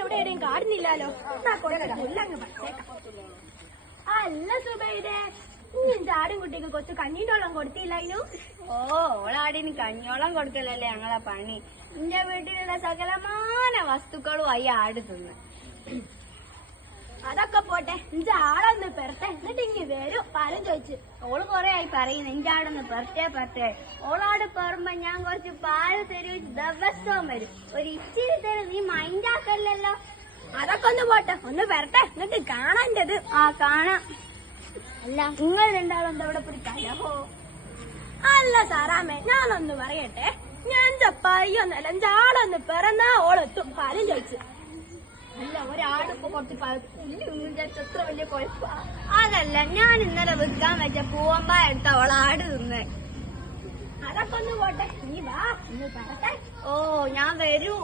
ഇവിടെ എവിടെയും കാണുന്നില്ലാലോ. പുല്ലങ്ങ് പച്ചേക്കാം. അല്ല സുബൈദേ, നിന്റെ ആടും കുട്ടിക്ക് കൊച്ചു കഞ്ഞീട്ടോളം കൊടുത്തില്ലായിരുന്നു. ഓ, ഓളാടിന് കഞ്ഞോളം കൊടുക്കലല്ലേ ഞങ്ങളെ പണി. എന്റെ വീട്ടിലുള്ള സകലമാന വസ്തുക്കളും ആയി ആട് തിന്ന്. അതൊക്കെ പോട്ടെ, നിന്റെ ആളൊന്ന് പെരട്ടെ, എന്നിട്ട് ഇങ്ങി വരും പാലും ചോദിച്ചു. ഓള് കൊറേ ആയി പറയുന്നു എന്റെ ആടൊന്ന് പെറട്ടെ. ഓളാട് പെറുമ്പോ ഞാൻ കുറച്ച് പാല് തരും, ദിവസവും വരും. ഒരു ഇച്ചിരി തരും, നീ മൈൻഡാക്കല്ലോ. അതൊക്കെ ഒന്ന് പോട്ടെ, ഒന്ന് പെരട്ടെ, എന്നിട്ട് കാണാൻ്റെത്. ആ കാണാം. അല്ല, നിങ്ങൾ രണ്ടാളും എന്താ ഇവിടെ പിടിക്കാലോ? അല്ല സാറാമേ, ഞാനൊന്ന് പറയട്ടെ. ഞാൻ ചപ്പായിയൊന്നല്ല, എന്റെ ആളൊന്ന് പിറന്നാ ഓളെത്തും പാലും ചോദിച്ചു. അല്ല, ഒരാടിപ്പോ കുറച്ച് എത്ര വലിയ കുഴപ്പ. അതല്ല, ഞാൻ ഇന്നലെ വിൽക്കാൻ വെച്ച പൂവമ്പാ എടുത്ത ഓളാട് തിന്ന്. അതൊക്കെ ഒന്ന് പോട്ടെ, നീ വാ ഒന്ന് പെരട്ടെ. ഓ, ഞാൻ വരൂ.